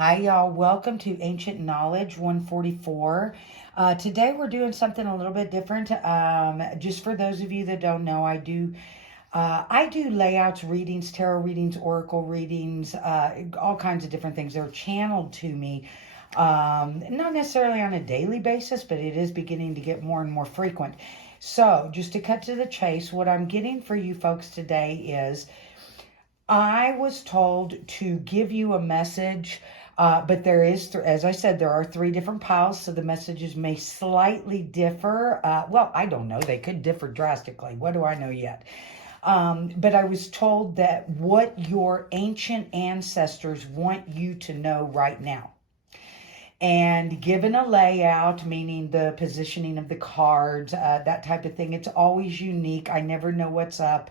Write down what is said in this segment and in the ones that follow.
Hi, y'all. Welcome to Ancient Knowledge 144. Today we're doing something a little bit different. Just for those of you that don't know, I do layouts, readings, tarot readings, oracle readings, all kinds of different things. They're channeled to me, not necessarily on a daily basis, but it is beginning to get more and more frequent. So just to cut to the chase, what I'm getting for you folks today is I was told to give you a message, but there is, as I said, there are three different piles, so the messages may slightly differ. Well, I don't know. They could differ drastically. What do I know yet? But I was told that what your ancient ancestors want you to know right now. And given a layout, meaning the positioning of the cards, that type of thing, it's always unique. I never know what's up.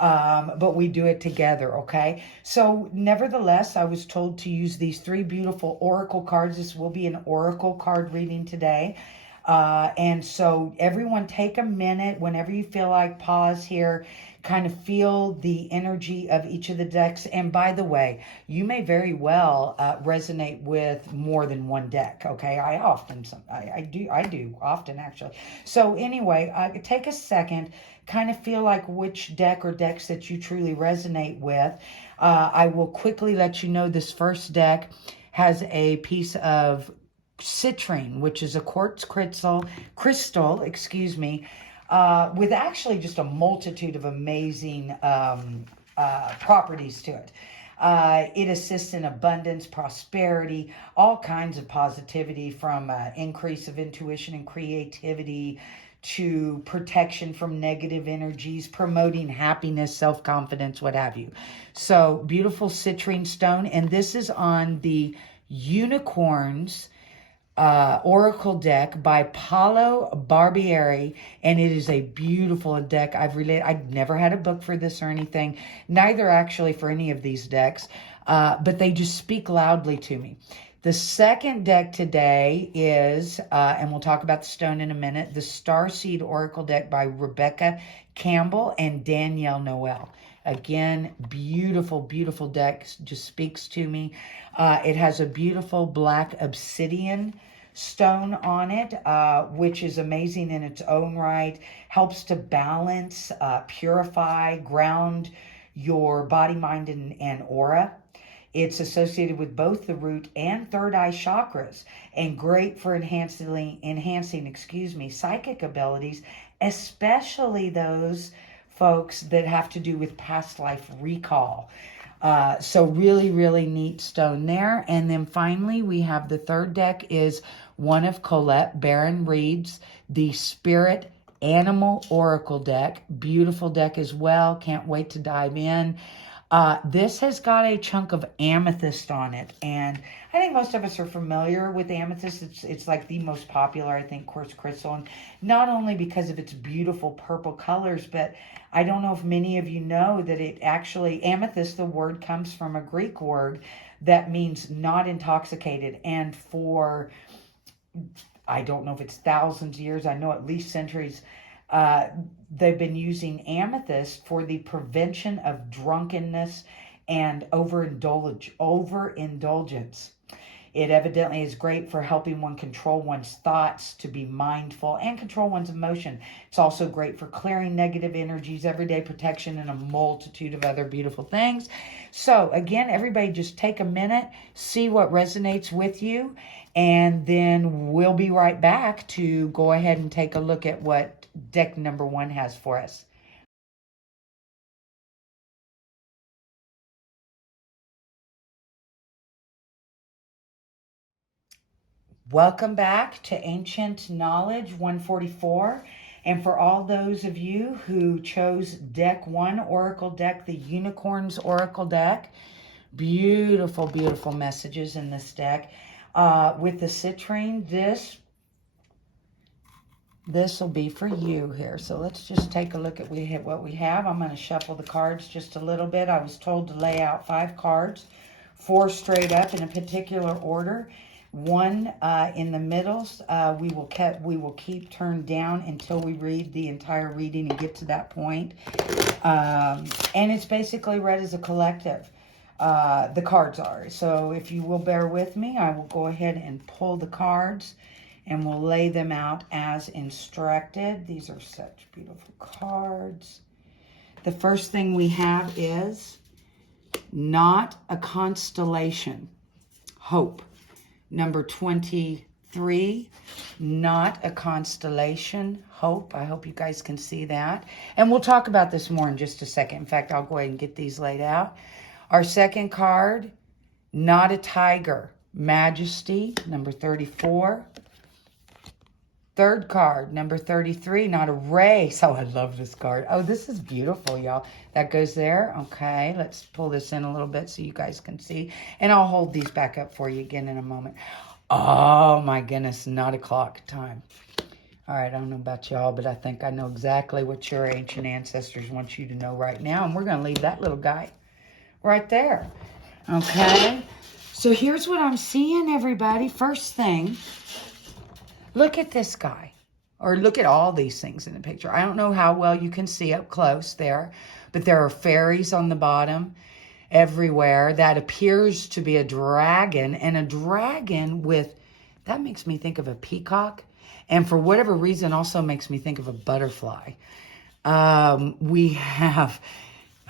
But we do it together, okay? So nevertheless, I was told to use these three beautiful oracle cards. This will be an oracle card reading today. And so everyone take a minute whenever you feel like, pause here, kind of feel the energy of each of the decks. And by the way, you may very well resonate with more than one deck, okay? I do often actually. So anyway, take a second, kind of feel like which deck or decks that you truly resonate with. I will quickly let you know this first deck has a piece of citrine, which is a quartz crystal, with actually just a multitude of amazing properties to it. It assists in abundance, prosperity, all kinds of positivity, from increase of intuition and creativity to protection from negative energies, promoting happiness, self-confidence, what have you. So beautiful citrine stone. And this is on the Unicorns Oracle deck by Paolo Barbieri, and it is a beautiful deck. I've never had a book for this or anything, neither actually for any of these decks, but they just speak loudly to me. The second deck today is, and we'll talk about the stone in a minute, the Starseed Oracle deck by Rebecca Campbell and Danielle Noel. Again, beautiful, beautiful deck, just speaks to me. It has a beautiful black obsidian stone on it, which is amazing in its own right. Helps to balance, purify, ground your body, mind, and aura. It's associated with both the root and third eye chakras, and great for enhancing psychic abilities, especially those folks that have to do with past life recall. So really, really neat stone there. And then finally, we have the third deck is one of Colette Baron Reed's, the Spirit Animal Oracle deck. Beautiful deck as well. Can't wait to dive in. This has got a chunk of amethyst on it, and I think most of us are familiar with amethyst. It's like the most popular, I think, quartz crystal, and not only because of its beautiful purple colors, but I don't know if many of you know that it actually, amethyst, the word comes from a Greek word that means not intoxicated, and for, I don't know if it's thousands of years, I know at least centuries, they've been using amethyst for the prevention of drunkenness and overindulgence. It evidently is great for helping one control one's thoughts, to be mindful, and control one's emotion. It's also great for clearing negative energies, everyday protection, and a multitude of other beautiful things. So again, everybody just take a minute, see what resonates with you, and then we'll be right back to go ahead and take a look at what deck number one has for us. Welcome back to Ancient Knowledge 144. And for all those of you who chose deck one, Oracle deck, the Unicorns Oracle deck, beautiful, beautiful messages in this deck. With the citrine, this will be for you here. So let's just take a look at what we have. I'm going to shuffle the cards just a little bit. I was told to lay out 5 cards, 4 straight up in a particular order. 1 in the middles. We will keep turned down until we read the entire reading and get to that point. And it's basically read as a collective. the cards are. So if you will bear with me, I will go ahead and pull the cards and we'll lay them out as instructed. These are such beautiful cards. The first thing we have is not a constellation. Hope. Number 23, not a constellation. Hope. I hope you guys can see that. And we'll talk about this more in just a second. In fact, I'll go ahead and get these laid out. Our second card, not a tiger. Majesty, number 34. Third card, number 33, not a race. Oh, I love this card. Oh, this is beautiful, y'all. That goes there. Okay, let's pull this in a little bit so you guys can see. And I'll hold these back up for you again in a moment. Oh, my goodness, not a clock time. All right, I don't know about y'all, but I think I know exactly what your ancient ancestors want you to know right now. And we're going to leave that little guy right there. Okay, so here's what I'm seeing, everybody. First thing, look at this guy, or look at all these things in the picture. I don't know how well you can see up close there, but there are fairies on the bottom everywhere. That appears to be a dragon, and a dragon with, that makes me think of a peacock, and for whatever reason also makes me think of a butterfly. We have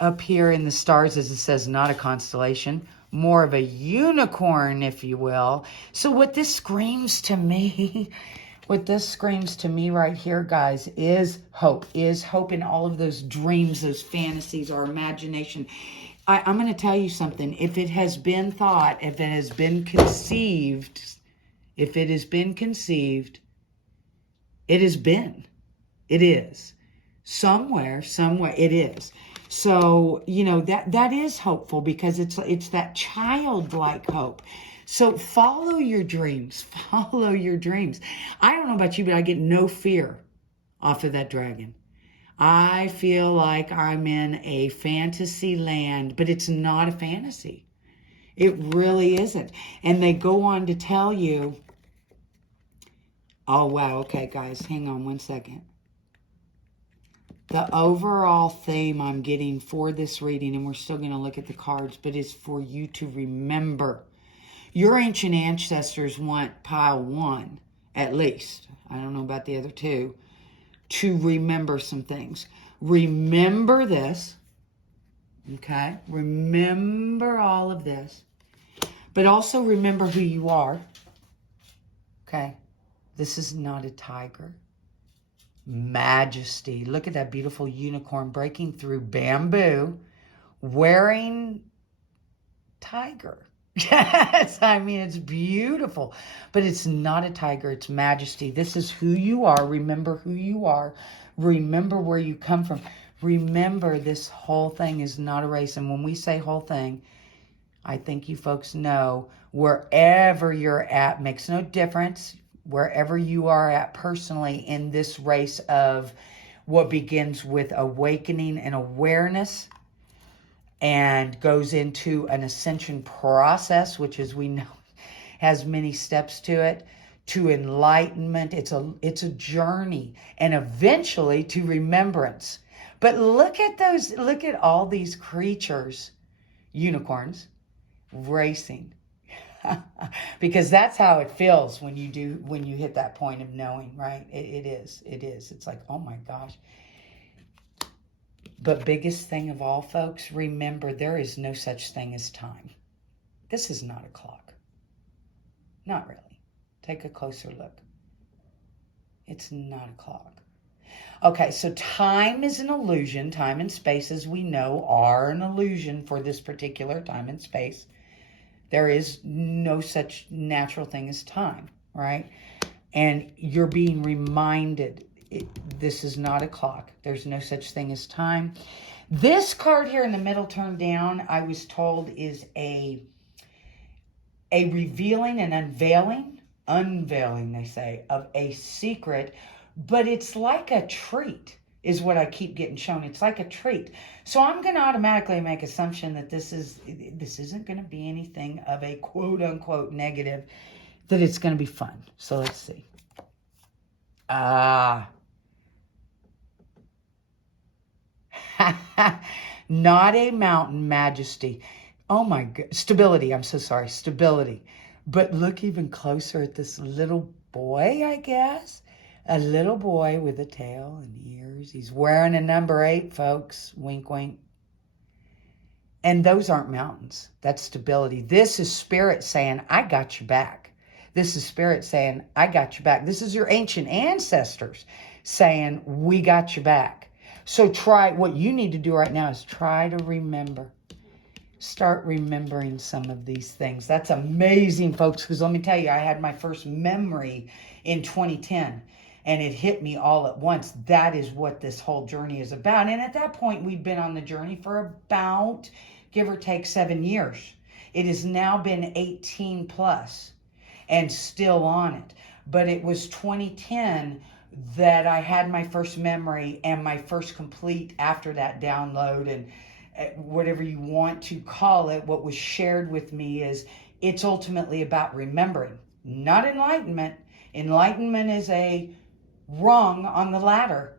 up here in the stars, as it says, not a constellation, more of a unicorn, if you will. So what this screams to me, what this screams to me right here, guys, is hope in all of those dreams, those fantasies, our imagination. I'm going to tell you something. If it has been thought, if it has been conceived, it has been. It is. Somewhere, it is. So, you know, that is hopeful because it's that childlike hope. So follow your dreams. Follow your dreams. I don't know about you, but I get no fear off of that dragon. I feel like I'm in a fantasy land, but it's not a fantasy. It really isn't. And they go on to tell you, oh, wow. Okay, guys, hang on one second. The overall theme I'm getting for this reading, and we're still going to look at the cards, but is for you to remember. Your ancient ancestors want pile one, at least. I don't know about the other two, to remember some things. Remember this, okay? Remember all of this, but also remember who you are, okay? This is not a tiger. Majesty. Look at that beautiful unicorn breaking through bamboo, wearing tiger. Yes, I mean, it's beautiful, but it's not a tiger. It's majesty. This is who you are. Remember who you are. Remember where you come from. Remember, this whole thing is not a race. And when we say whole thing, I think you folks know wherever you're at makes no difference. Wherever you are at personally in this race of what begins with awakening and awareness and goes into an ascension process, which, as we know, has many steps to it, to enlightenment. It's a journey, and eventually to remembrance. But look at all these creatures, unicorns, racing. Because that's how it feels when you hit that point of knowing, right? It is. It's like, oh my gosh. But biggest thing of all, folks, remember, there is no such thing as time. This is not a clock. Not really. Take a closer look. It's not a clock. Okay, so time is an illusion. Time and space, as we know, are an illusion for this particular time and space. There is no such natural thing as time, right? And you're being reminded, this is not a clock. There's no such thing as time. This card here in the middle turned down, I was told, is a revealing and unveiling, they say, of a secret, but it's like a treat, is what I keep getting shown. It's like a treat. So I'm going to automatically make assumption that this isn't going to be anything of a quote unquote negative, that it's going to be fun. So let's see. Not a mountain, majesty. Oh my God. Stability. I'm so sorry. Stability. But look even closer at this little boy, I guess. A little boy with a tail and ears. He's wearing a number 8, folks. Wink, wink. And those aren't mountains. That's stability. This is spirit saying, I got your back. This is spirit saying, I got your back. This is your ancient ancestors saying, we got your back. So what you need to do right now is try to remember. Start remembering some of these things. That's amazing, folks, because let me tell you, I had my first memory in 2010, and it hit me all at once. That is what this whole journey is about. And at that point, we'd been on the journey for about, give or take, 7 years. It has now been 18 plus and still on it. But it was 2010 that I had my first memory and my first complete after that download and whatever you want to call it. What was shared with me is it's ultimately about remembering, not enlightenment. Enlightenment is a rung on the ladder.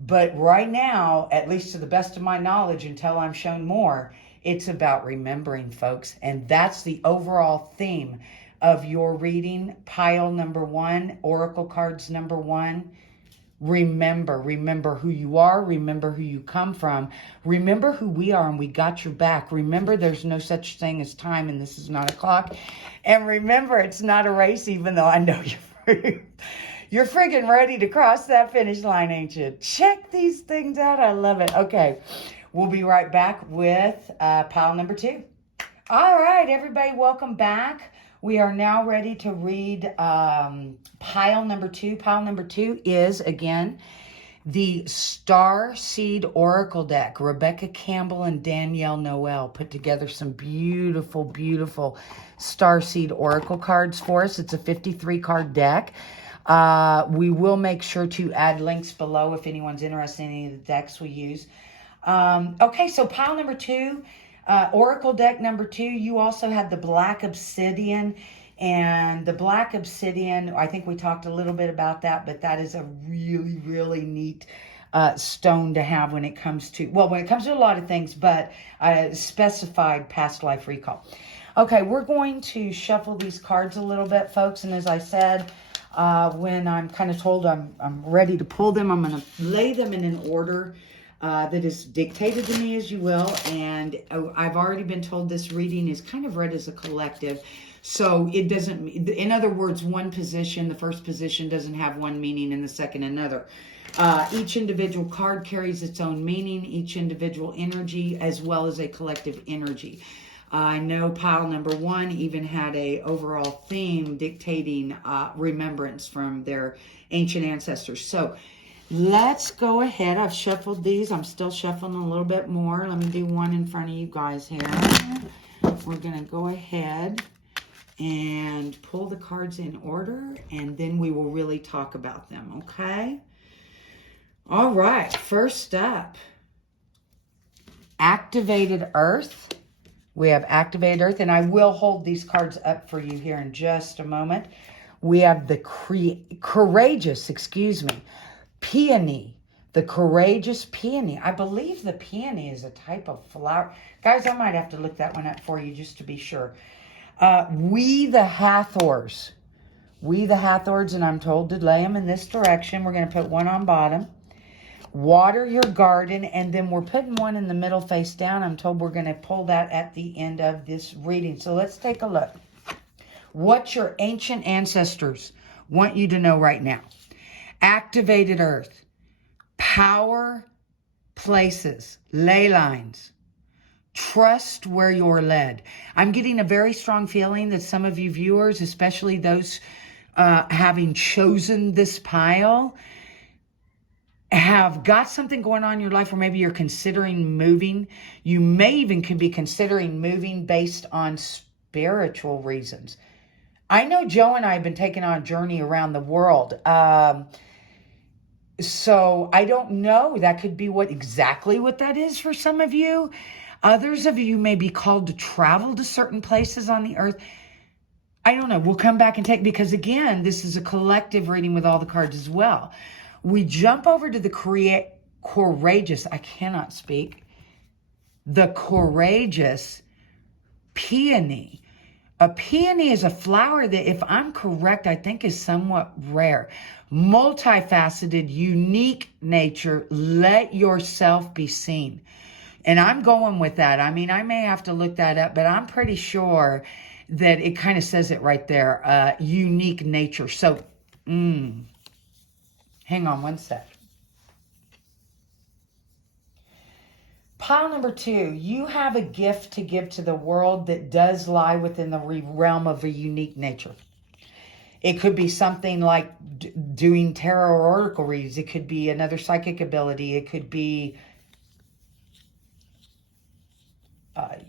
But right now, at least to the best of my knowledge, until I'm shown more, it's about remembering, folks. And that's the overall theme of your reading. Pile number 1, Oracle cards number 1. Remember who you are. Remember who you come from. Remember who we are, and we got your back. Remember there's no such thing as time, and this is not a clock. And remember, it's not a race, even though I know you're friggin' ready to cross that finish line, ain't you? Check these things out. I love it. Okay, we'll be right back with pile number 2. All right, everybody, welcome back. We are now ready to read pile number 2. Pile number 2 is, again, the Starseed Oracle deck. Rebecca Campbell and Danielle Noel put together some beautiful, beautiful Starseed Oracle cards for us. It's a 53-card deck. We will make sure to add links below if anyone's interested in any of the decks we use. Okay, so pile number 2. Oracle deck number 2, you also had the Black Obsidian, and the Black Obsidian, I think we talked a little bit about that, but that is a really, really neat stone to have when it comes to, a lot of things, but specified past life recall. Okay, we're going to shuffle these cards a little bit, folks, and as I said, when I'm kind of told I'm ready to pull them, I'm going to lay them in an order that is dictated to me, as you will. And I've already been told this reading is kind of read as a collective. So it doesn't, in other words, one position, the first position doesn't have one meaning and the second another. Each individual card carries its own meaning, each individual energy, as well as a collective energy. I know pile number 1 even had a overall theme dictating remembrance from their ancient ancestors. So let's go ahead. I've shuffled these. I'm still shuffling a little bit more. Let me do one in front of you guys here. We're going to go ahead and pull the cards in order, and then we will really talk about them, okay? All right. First up, Activated Earth. We have Activated Earth, and I will hold these cards up for you here in just a moment. We have the Courageous, Peony, the Courageous Peony. I believe the peony is a type of flower. Guys, I might have to look that one up for you just to be sure. We the Hathors, and I'm told to lay them in this direction. We're going to put one on bottom. Water your garden, and then we're putting one in the middle face down. I'm told we're going to pull that at the end of this reading. So let's take a look. What your ancient ancestors want you to know right now. Activated Earth, power places, ley lines, trust where you're led. I'm getting a very strong feeling that some of you viewers, especially those having chosen this pile, have got something going on in your life, or maybe you're considering moving. You may even could be considering moving based on spiritual reasons. I know Joe and I have been taking on a journey around the world. So I don't know. That could be exactly what that is for some of you. Others of you may be called to travel to certain places on the earth. I don't know. We'll come back and take, because again, this is a collective reading with all the cards as well. We jump over to the Courageous. I cannot speak. The Courageous peony. A peony is a flower that, if I'm correct, I think is somewhat rare. Multifaceted, unique nature. Let yourself be seen. And I'm going with that. I mean, I may have to look that up, but I'm pretty sure that it kind of says it right there. Unique nature. So, hang on one sec. Pile number 2, you have a gift to give to the world that does lie within the realm of a unique nature. It could be something like doing tarot or oracle reads. It could be another psychic ability. It could be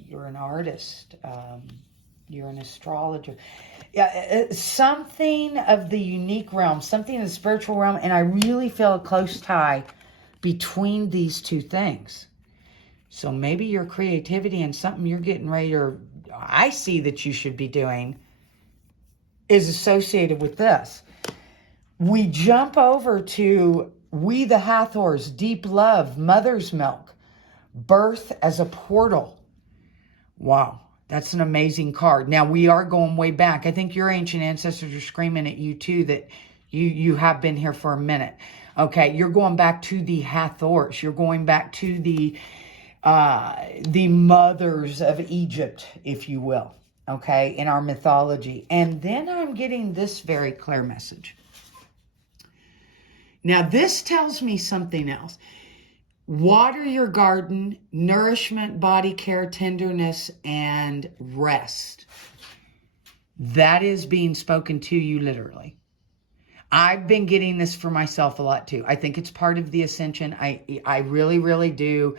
you're an artist. You're an astrologer. Yeah, something of the unique realm, something in the spiritual realm. And I really feel a close tie between these two things. So maybe your creativity and something you're getting ready, or I see that you should be doing, is associated with this. We jump over to We the Hathors, Deep Love, Mother's Milk, Birth as a Portal. Wow, that's an amazing card. Now, we are going way back. I think your ancient ancestors are screaming at you too that you have been here for a minute. Okay, you're going back to the Hathors. You're going back to the mothers of Egypt, if you will, okay, in our mythology. And then I'm getting this very clear message. Now, this tells me something else. Water your garden, nourishment, body care, tenderness, and rest. That is being spoken to you literally. I've been getting this for myself a lot too. I think it's part of the ascension. I really, really do.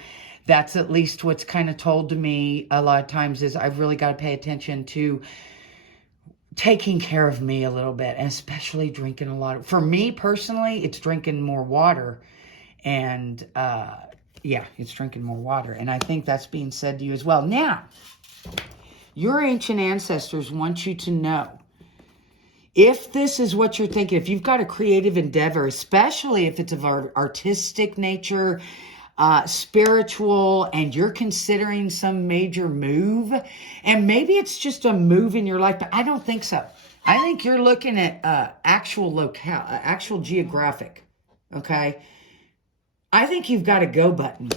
That's at least what's kind of told to me a lot of times, is I've really got to pay attention to taking care of me a little bit, and especially drinking a lot. For me personally, it's drinking more water. And yeah, it's drinking more water. And I think that's being said to you as well. Now, your ancient ancestors want you to know, if this is what you're thinking, if you've got a creative endeavor, especially if it's of artistic nature, spiritual, and you're considering some major move, and maybe it's just a move in your life, but I don't think so. I think you're looking at actual locale, actual geographic, okay? I think you've got a go button.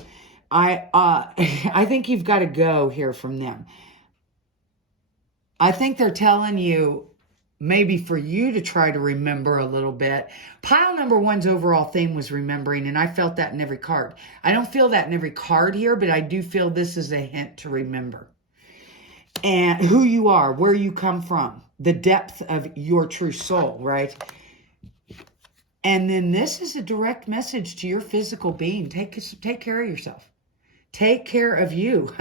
I think you've got to go here from them. I think they're telling you, maybe for you to try to remember a little bit. Pile number 1's overall theme was remembering, and I felt that in every card. I don't feel that in every card here, but I do feel this is a hint to remember. And who you are, where you come from, the depth of your true soul, right? And then this is a direct message to your physical being. Take care of yourself. Take care of you.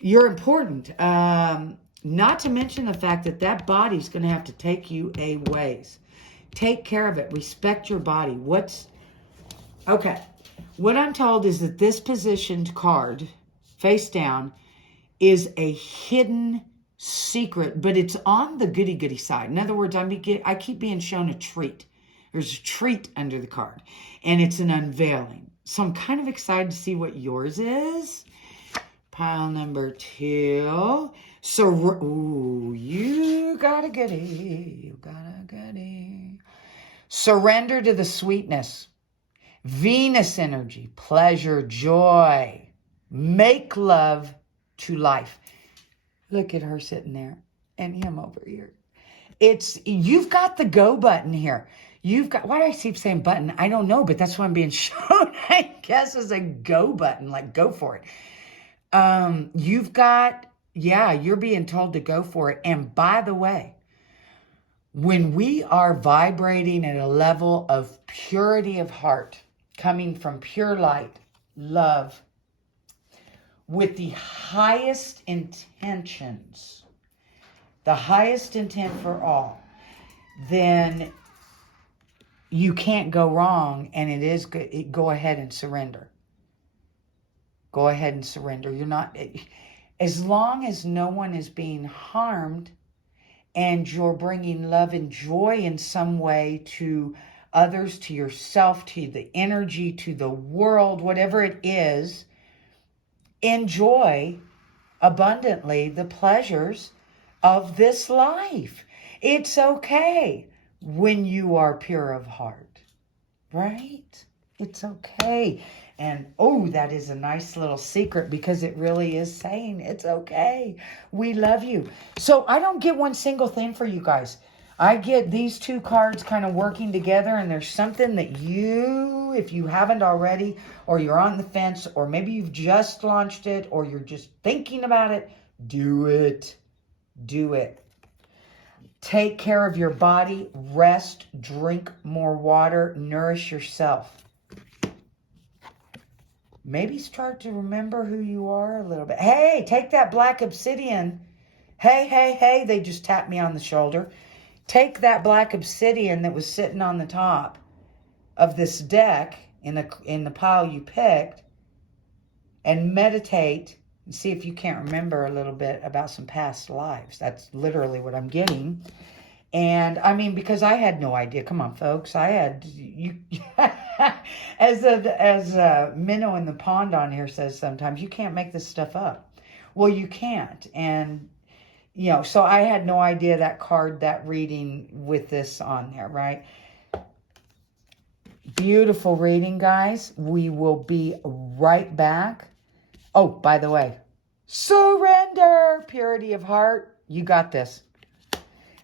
You're important. Not to mention the fact that that body's going to have to take you a ways. Take care of it. Respect your body. Okay. What I'm told is that this positioned card, face down, is a hidden secret, but it's on the goody-goody side. In other words, I keep being shown a treat. There's a treat under the card, and it's an unveiling. So I'm kind of excited to see what yours is. Pile number 2. So, ooh, you got a goodie. You got a goodie. Surrender to the sweetness. Venus energy, pleasure, joy. Make love to life. Look at her sitting there and him over here. You've got the go button here. You've got, why do I keep saying button? I don't know, but that's what I'm being shown, I guess, is a go button, like go for it. You've got, yeah, you're being told to go for it. And by the way, when we are vibrating at a level of purity of heart, coming from pure light, love, with the highest intentions, the highest intent for all, then you can't go wrong, and it is good. Go ahead and surrender. Go ahead and surrender. You're not, as long as no one is being harmed and you're bringing love and joy in some way to others, to yourself, to the energy, to the world, whatever it is, enjoy abundantly the pleasures of this life. It's okay when you are pure of heart, right? It's okay. And oh, that is a nice little secret, because it really is saying it's okay. We love you. So I don't get one single thing for you guys. I get these two cards kind of working together, and there's something that you, if you haven't already, or you're on the fence, or maybe you've just launched it, or you're just thinking about it, do it. Do it. Take care of your body, rest, drink more water, nourish yourself. Maybe start to remember who you are a little bit. Hey, take that black obsidian. Hey, they just tapped me on the shoulder. Take that black obsidian that was sitting on the top of this deck in the pile you picked, and meditate and see if you can't remember a little bit about some past lives. That's literally what I'm getting. And I mean, because I had no idea. Come on, folks. I had you as a minnow in the pond on here says sometimes, you can't make this stuff up. Well, you can't. And you know, so I had no idea that card, that reading with this on there, right? Beautiful reading, guys. We will be right back. Oh, by the way, surrender, purity of heart. You got this.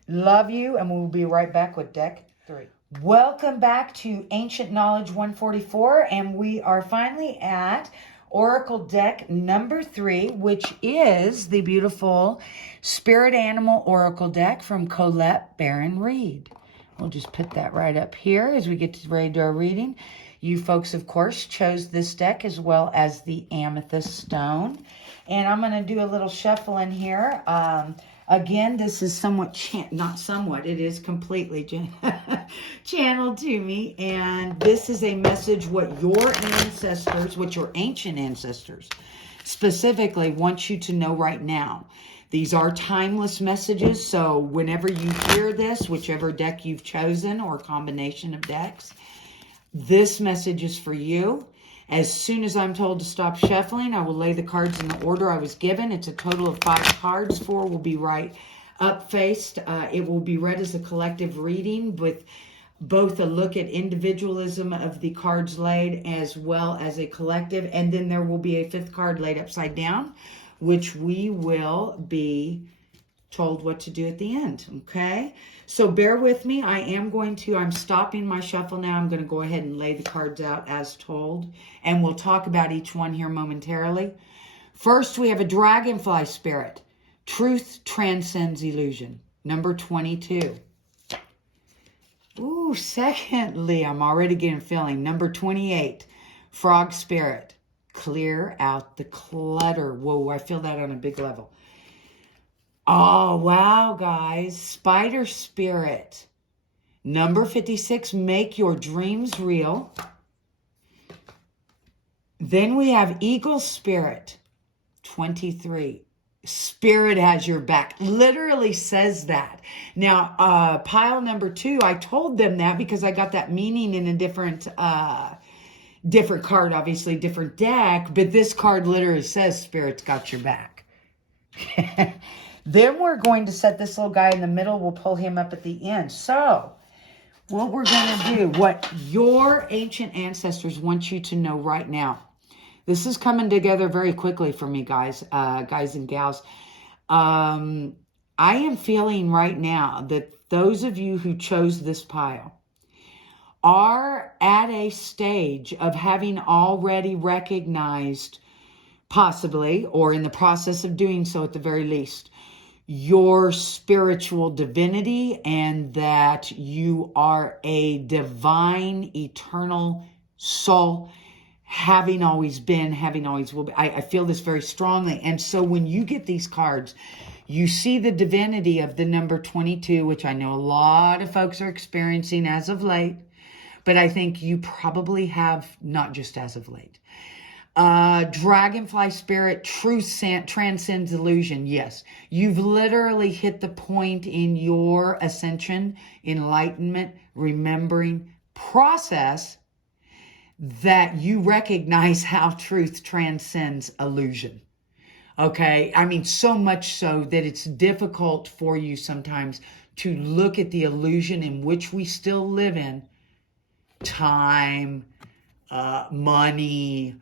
Love you, and we'll be right back with deck 3. Welcome back to Ancient Knowledge 144, and we are finally at Oracle deck number 3, which is the beautiful Spirit Animal Oracle deck from Colette Baron Reed. We'll just put that right up here as we get ready to do our reading. You folks, of course, chose this deck as well as the amethyst stone. And I'm going to do a little shuffling here. Again, this is not somewhat, it is completely channeled to me. And this is a message what your ancient ancestors specifically want you to know right now. These are timeless messages, so whenever you hear this, whichever deck you've chosen or combination of decks, this message is for you. As soon as I'm told to stop shuffling, I will lay the cards in the order I was given. It's a total of 5 cards. 4 will be right up faced. It will be read as a collective reading with both a look at individualism of the cards laid as well as a collective. And then there will be a 5th card laid upside down, which we will be told what to do at the end, okay? So bear with me. I'm stopping my shuffle now. I'm going to go ahead and lay the cards out as told, and we'll talk about each one here momentarily. First, we have a dragonfly spirit. Truth transcends illusion. Number 22. Ooh, secondly, I'm already getting a feeling. Number 28, frog spirit. Clear out the clutter. Whoa, I feel that on a big level. Oh, wow, guys. Spider spirit. Number 56, make your dreams real. Then we have eagle spirit. 23. Spirit has your back. Literally says that. Now, pile number 2, I told them that because I got that meaning in a different card, obviously, different deck. But this card literally says Spirit's got your back. Then we're going to set this little guy in the middle. We'll pull him up at the end. So what we're going to do, what your ancient ancestors want you to know right now. This is coming together very quickly for me, guys and gals. I am feeling right now that those of you who chose this pile are at a stage of having already recognized, possibly, or in the process of doing so at the very least, your spiritual divinity, and that you are a divine, eternal soul, having always been, having always will be. I feel this very strongly. And so when you get these cards, you see the divinity of the number 22, which I know a lot of folks are experiencing as of late, but I think you probably have not just as of late. Dragonfly spirit, truth transcends illusion. Yes, you've literally hit the point in your ascension, enlightenment, remembering process that you recognize how truth transcends illusion. Okay. I mean, so much so that it's difficult for you sometimes to look at the illusion in which we still live in. Time, money,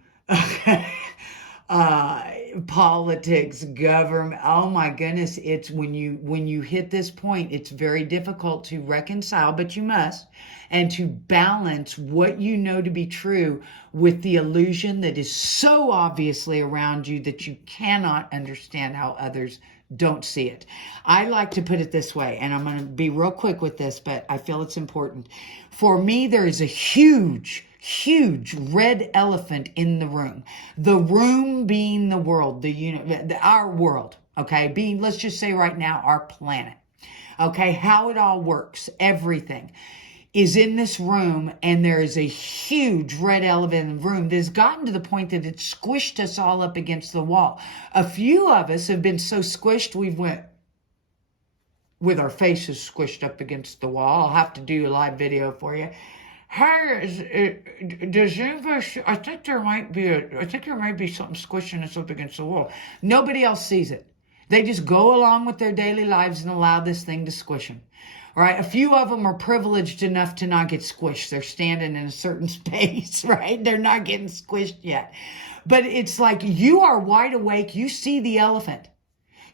uh, politics, government. Oh my goodness. It's when you hit this point, it's very difficult to reconcile, but you must, and to balance what you know to be true with the illusion that is so obviously around you that you cannot understand how others don't see it. I like to put it this way, and I'm going to be real quick with this, but I feel it's important. For me, there is a huge red elephant in the room. The room being the world, our world, okay? Being, let's just say right now, our planet. Okay, how it all works, everything is in this room, and there is a huge red elephant in the room that has gotten to the point that it squished us all up against the wall. A few of us have been so squished we've went with our faces squished up against the wall. I'll have to do a live video for you. Hey, does anybody? I think there might be something squishing us up against the wall. Nobody else sees it. They just go along with their daily lives and allow this thing to squish them. All right. A few of them are privileged enough to not get squished. They're standing in a certain space, right? They're not getting squished yet. But it's like you are wide awake. You see the elephant.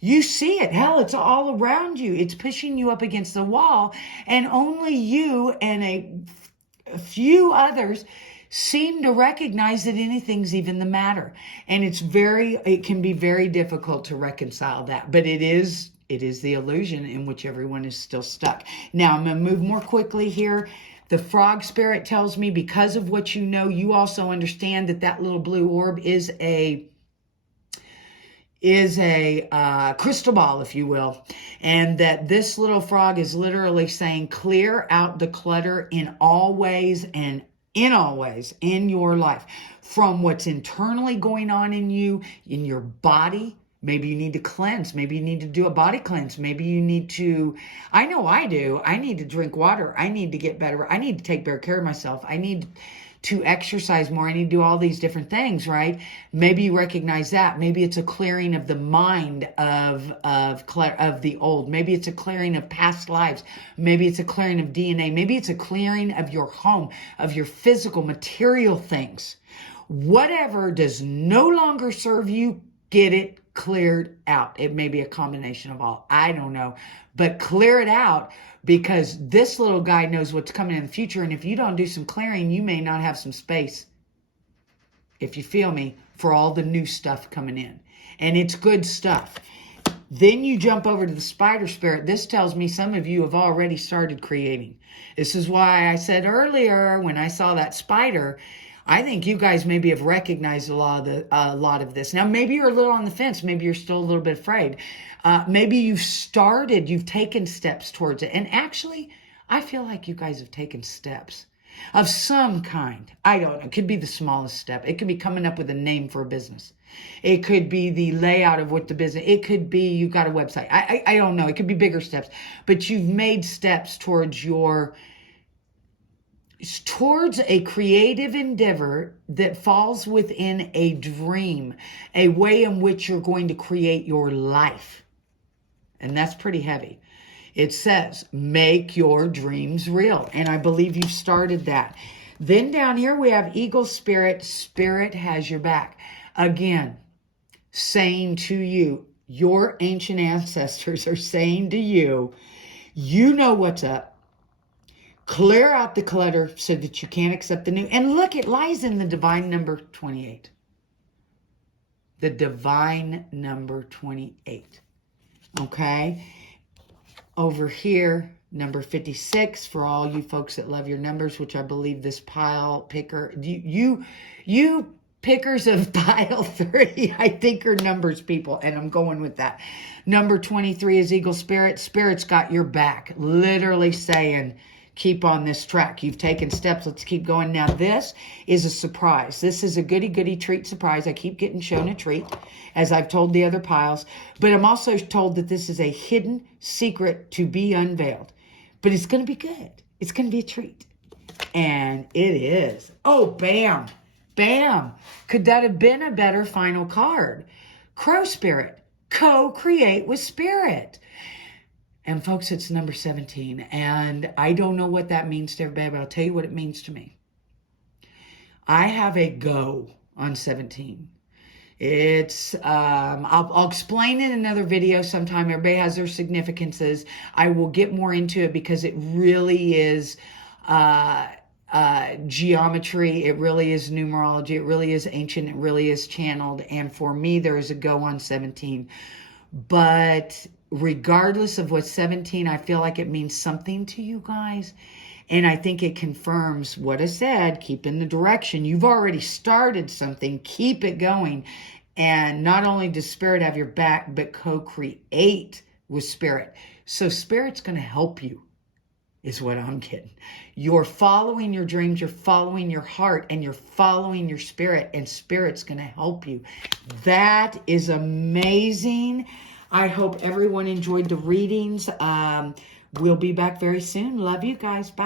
You see it. Hell, it's all around you. It's pushing you up against the wall. And only you and a few others seem to recognize that anything's even the matter. And it can be very difficult to reconcile that. But it is the illusion in which everyone is still stuck. Now, I'm going to move more quickly here. The frog spirit tells me, because of what you know, you also understand that little blue orb is a crystal ball, if you will, and that this little frog is literally saying, clear out the clutter in all ways and in all ways in your life, from what's internally going on in you, in your body. Maybe you need to cleanse. Maybe you need to do a body cleanse. Maybe you need to, I know I do. I need to drink water. I need to get better. I need to take better care of myself. I need to exercise more. I need to do all these different things, right? Maybe you recognize that. Maybe it's a clearing of the mind of the old. Maybe it's a clearing of past lives. Maybe it's a clearing of DNA. Maybe it's a clearing of your home, of your physical, material things. Whatever does no longer serve you, get it cleared out. It may be a combination of all. I don't know. But clear it out, because this little guy knows what's coming in the future. And if you don't do some clearing, you may not have some space, if you feel me, for all the new stuff coming in. And it's good stuff. Then you jump over to the spider spirit. This tells me some of you have already started creating. This is why I said earlier, when I saw that spider, I think you guys maybe have recognized a lot of this. Now, maybe you're a little on the fence. Maybe you're still a little bit afraid. Maybe you've taken steps towards it. And actually, I feel like you guys have taken steps of some kind. I don't know. It could be the smallest step. It could be coming up with a name for a business. It could be the layout of what the business, it could be you've got a website. I don't know. It could be bigger steps, but you've made steps towards a creative endeavor that falls within a dream, a way in which you're going to create your life. And that's pretty heavy. It says, make your dreams real. And I believe you've started that. Then down here we have eagle spirit. Spirit has your back. Again, saying to you, your ancient ancestors are saying to you, you know what's up. Clear out the clutter so that you can't accept the new. And look, it lies in the divine number 28. The divine number 28. Okay? Over here, number 56, for all you folks that love your numbers, which I believe this pile picker, you pickers of pile 30, I think are numbers people, and I'm going with that. Number 23 is eagle spirit. Spirit's got your back, literally saying, keep on this track. You've taken steps. Let's keep going. Now, this is a surprise. This is a goody treat surprise. I keep getting shown a treat, as I've told the other piles. But I'm also told that this is a hidden secret to be unveiled. But it's going to be good. It's going to be a treat. And it is. Oh, bam. Bam. Could that have been a better final card? Crow spirit, co-create with spirit. And folks, it's number 17. And I don't know what that means to everybody, but I'll tell you what it means to me. I have a go on 17. It's, I'll explain in another video sometime. Everybody has their significances. I will get more into it because it really is geometry. It really is numerology. It really is ancient. It really is channeled. And for me, there is a go on 17. But regardless of what 17, I feel like it means something to you guys. And I think it confirms what I said, keep in the direction. You've already started something, keep it going. And not only does spirit have your back, but co-create with spirit. So spirit's going to help you, is what I'm getting. You're following your dreams, you're following your heart, and you're following your spirit, and spirit's going to help you. That is amazing. I hope everyone enjoyed the readings. We'll be back very soon. Love you guys. Bye.